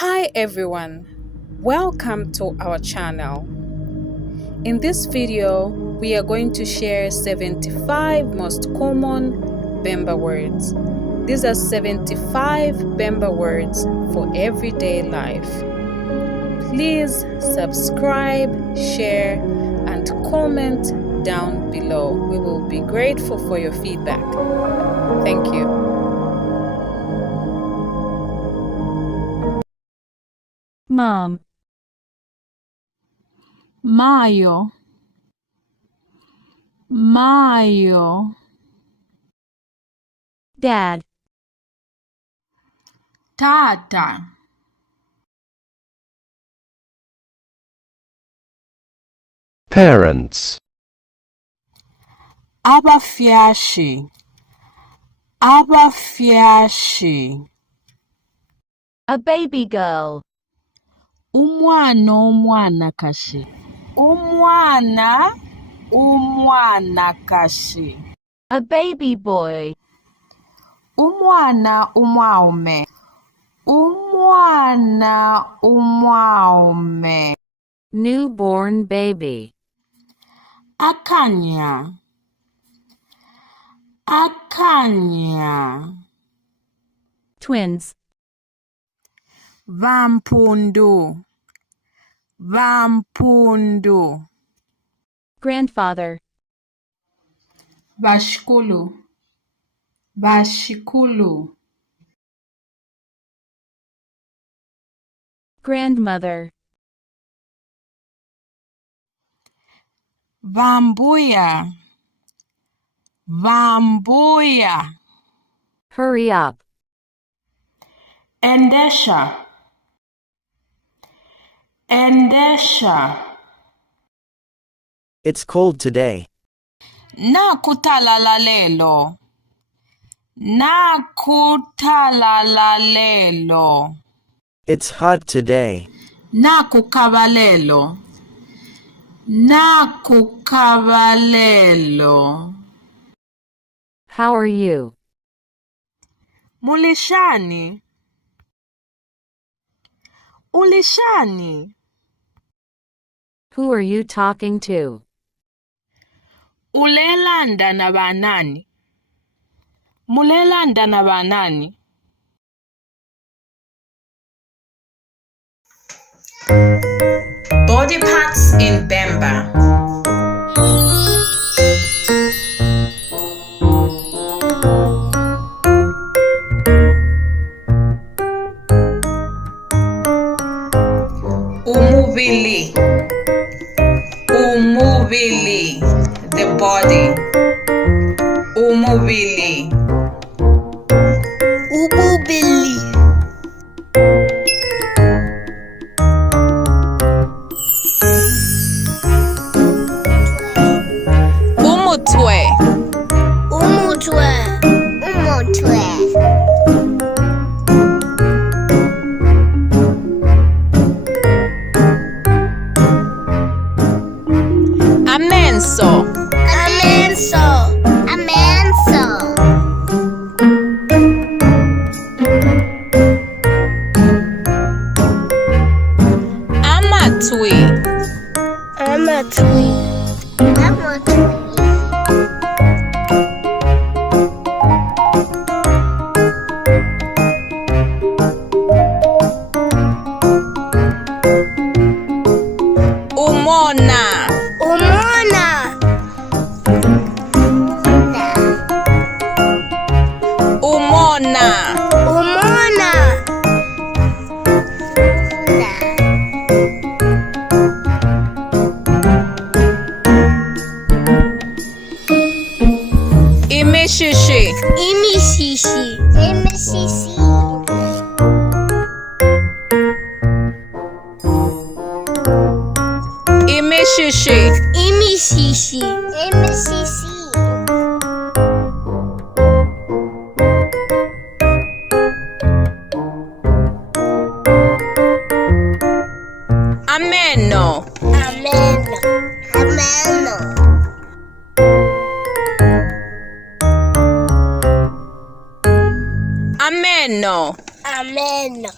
Hi everyone, welcome to our channel. In this video, we are going to share 75 most common Bemba words. These are 75 Bemba words for everyday life. Please subscribe, share, and comment down below. We will be grateful for your feedback. Thank you. Mom, Mayo, Mayo, Dad, Tata, Parents, Abafiashi, Abafiashi, a baby girl, Omwanakashi, Omwanakashi, a baby boy, Umwaume, Umwaume, newborn baby, Akanya, twins, Vampundu, grandfather, Vashikulu, grandmother, Vambuya, hurry up, Endesha, It's cold today. Nakutalalelo, It's hot today. Nakukabalelo, how are you? Mulishani, Ulishani, Who are you talking to? Mulelanda na banani. Body parts in Bemba. Umubili, the body. Umubili. Umutwe. Amenso. Amatwi. Umona. Umona. Imishishi. Imishishi. Ameno. Ameno.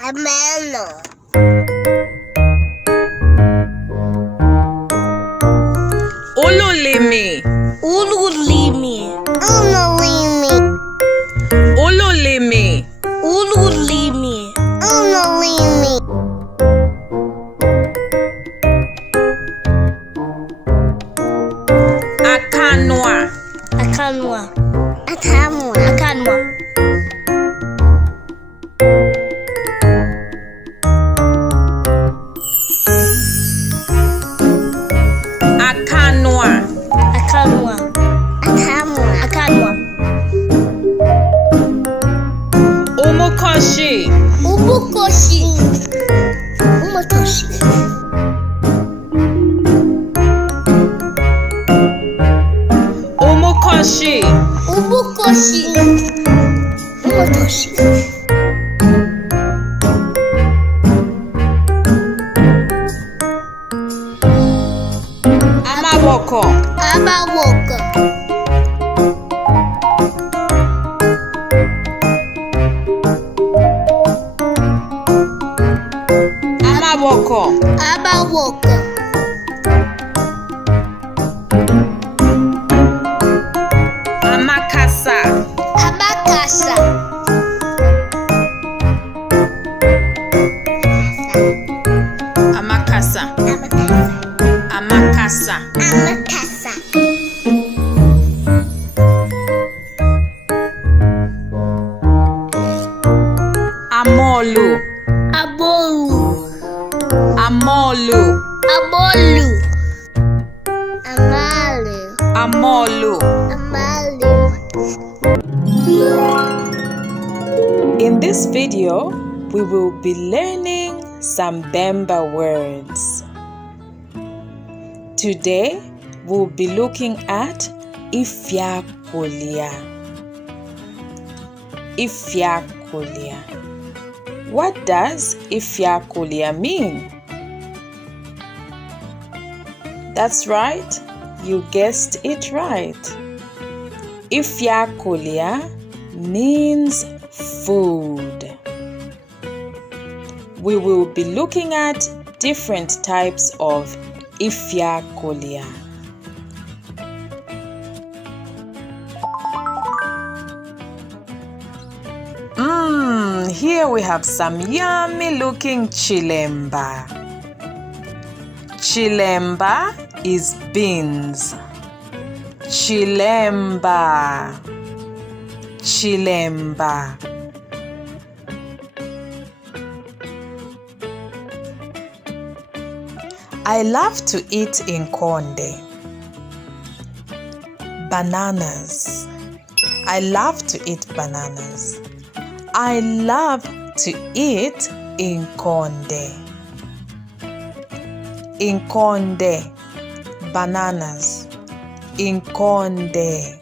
Ameno. Ululimi. Ululimi. Ululimi. Ululimi. Ululimi. Ululimi. Akanwa. Akanwa. Akanwa. Akanwa. Akanwa. Akanwa. Akanwa. Akanwa. Umukoshi. Umukoshi. Umukoshi. Umukoshi. Umukoshi. Umukoshi. Amaboko. Amaboko. Amaboko. Amaboko. Amakasa. Amakasa. Amakasa. Amakasa. Amakasa. Amakasa. Amolu. Abolu. Amolu. Abolu. Amalu. Amolu. Amalu. In this video, we will be learning some Bemba words. Today, we'll be looking at Ifyakulia. Ifyakulia. What does Ifyakulia mean? That's right, you guessed it right. Ifyakulia means food. We will be looking at different types of Ifyakulia. Here we have some yummy looking chilemba. Chilemba is beans. Chilemba. Chilemba. I love to eat inkonde. Bananas. I love to eat bananas. I love to eat inkonde. Inkonde. Bananas. Inkonde.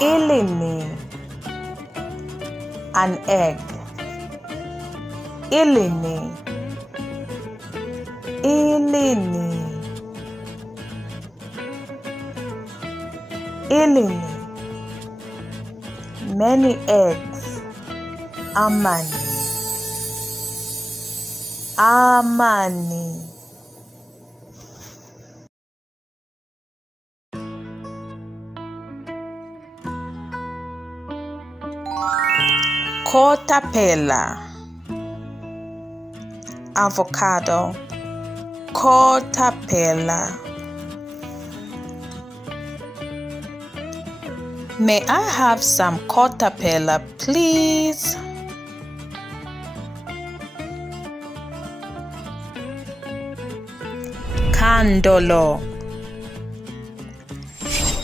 Ilini. An egg. Ilini. Ilini. Ilini. Many eggs. Amani. Amani. Cotapella. Avocado. Cotapella. May I have some cotapella, please? Candolo.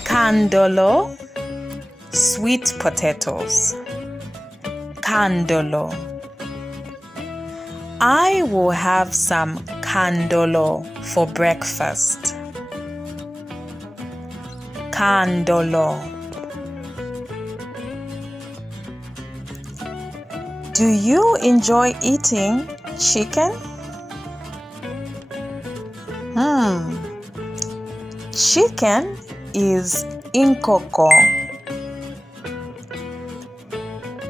Candolo. Sweet potatoes. Candolo. I will have some candolo for breakfast. Candolo. Do you enjoy eating chicken? Chicken is inkoko.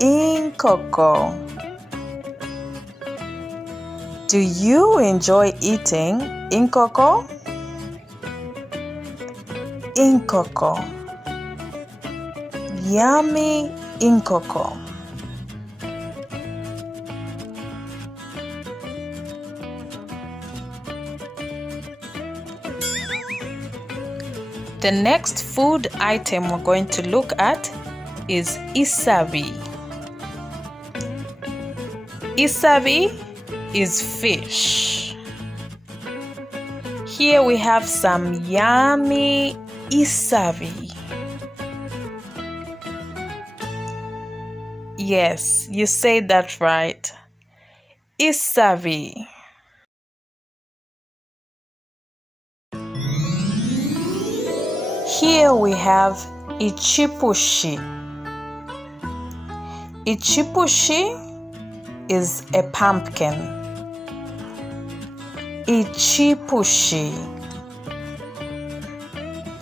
Inkoko. Inkoko. Do you enjoy eating inkoko? Inkoko. Yummy inkoko. The next food item we're going to look at is isabi. Isabi is fish. Here we have some yummy isabi. Yes, you said that right. Isabi. Here we have ichipushi. Ichipushi is a pumpkin. Ichipushi.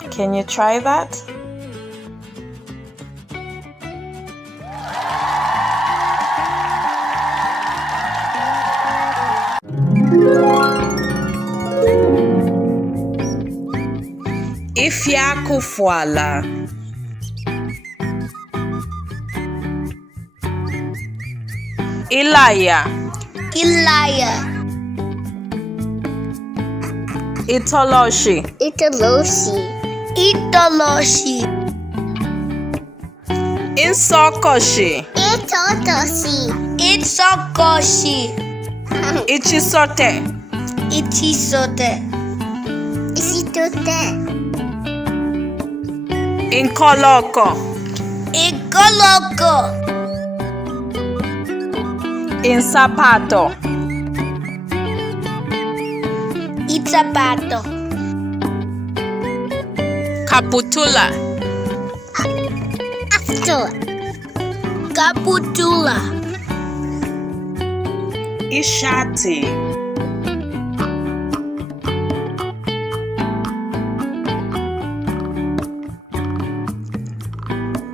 Can you try that? Ifyakufwala. Ilaya. Ilaya. Itoloshi. Itoloshi. Itoloshi. Insokoshi. Itotoshi. Itsokoshi. Ichisote. Ichisote. Isitote. Inkoloko. Ikoloko. Insapato. Itzapato. Kaputula. After. Kaputula. Ishati.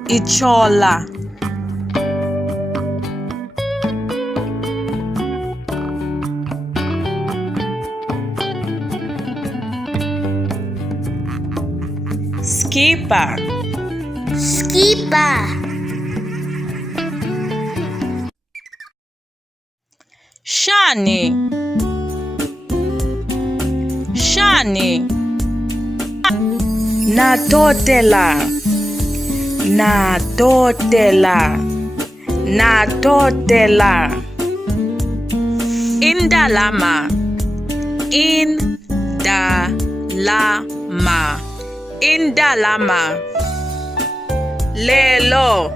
Ichola. Skipper. Skipper. Shani. Shani. Natotela. Natotela. Natotela. Indalama. Indalama. Indalama. Lelo.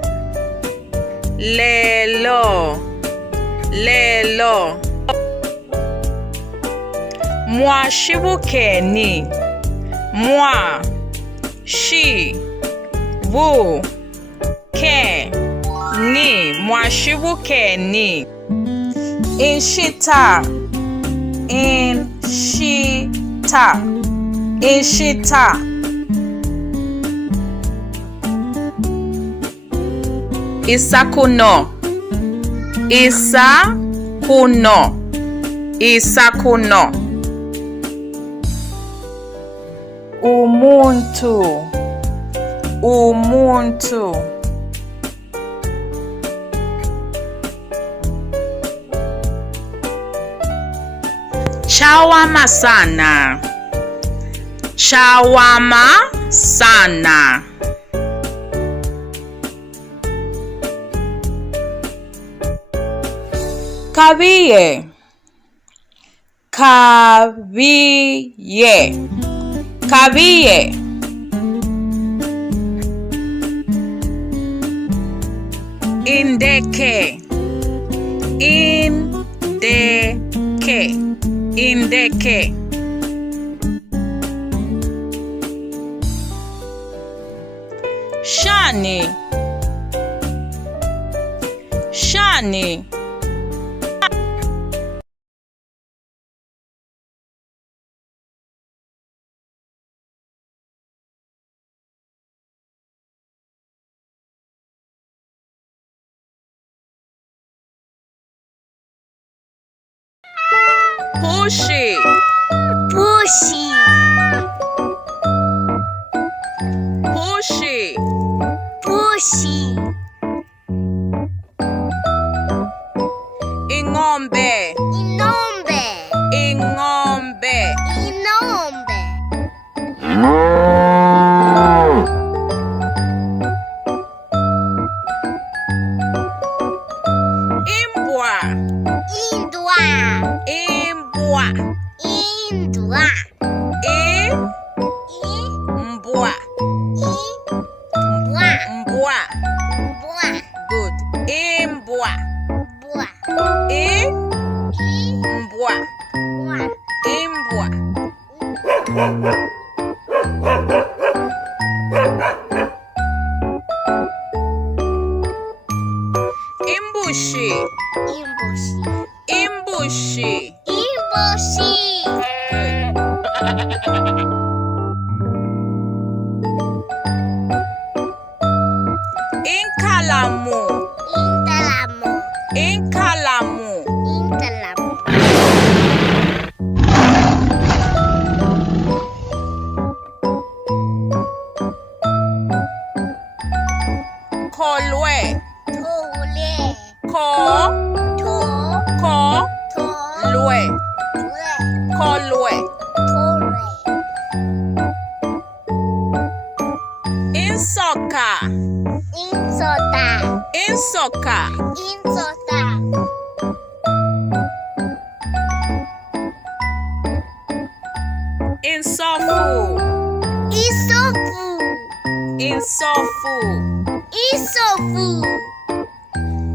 Lelo. Lelo. Mwashibukeni. Mwa. Shi. Wu. Ke. Ni. Mwashibukeni. Inshita. Inshita. Inshita. Isakuno. Isakuno. Isakuno. Umuntu. Umuntu. Chawama sana. Chawama sana. Kabiye. Kabiye. Kabiye. Indeke. Indeke. Indeke. Shani. Shani. Pushy. Pushy. Pushy. Pushy. Ingombe. Inombe. Ingombe. Inombe. Imbwa. Indwa. Imbwa. Indwa. Imbwa. Imbwa. Mbwa. Bwa. Good. Imbwa. Bwa. Imbwa. Bwa. Imbwa. Imbushi. Imbushi. Imbushi. Imbushi. Inkalamu. Intalamu. Inkalamu. Intalamu. Kolwe. Tole. Ko. To. Ko. To. Lwe. Le. Kolwe. Tore. Insoka. Insota. Insoka. Insota. Insofu. Isofu. Insofu. Isofu.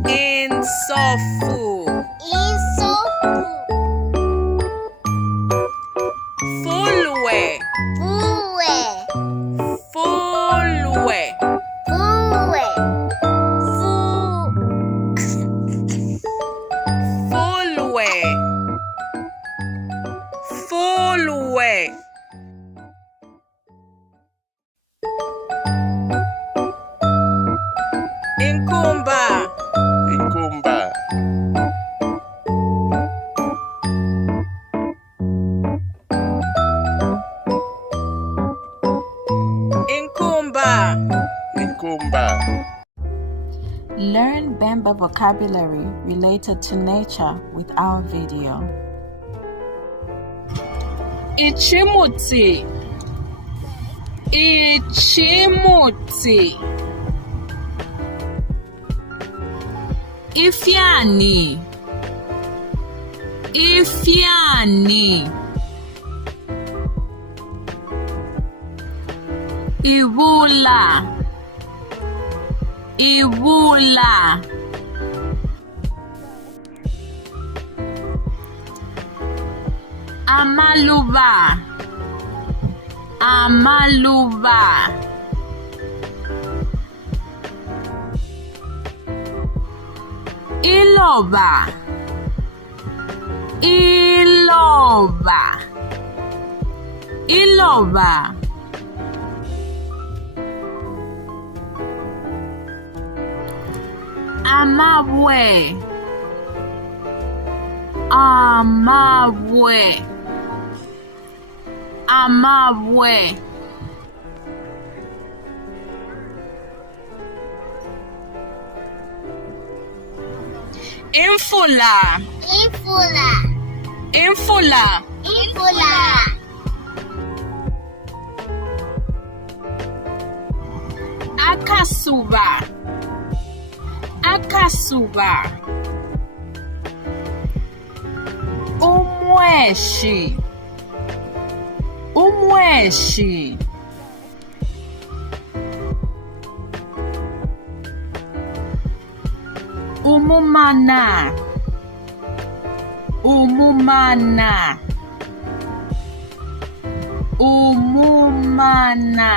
Insofu. Isofu. Fulwe. Bue. Fulwe. Bue. Fu. Fulwe. Fulwe. Inkumba. Inkumba. Inkumba. Inkumba. Learn Bemba vocabulary related to nature with our video. Ichimuti. Ichimuti. Ifyani. Ifyani. Iwula. Iwula. Amaluba. Amaluba. Iloba. Iloba. Iloba. Amabwe. Amabwe. Amabwe. Imfula. Infula. Imfula. Infula. Akasuba. Akasuba. Umweshi. Umweshi. Umumana. Umumana. Umumana.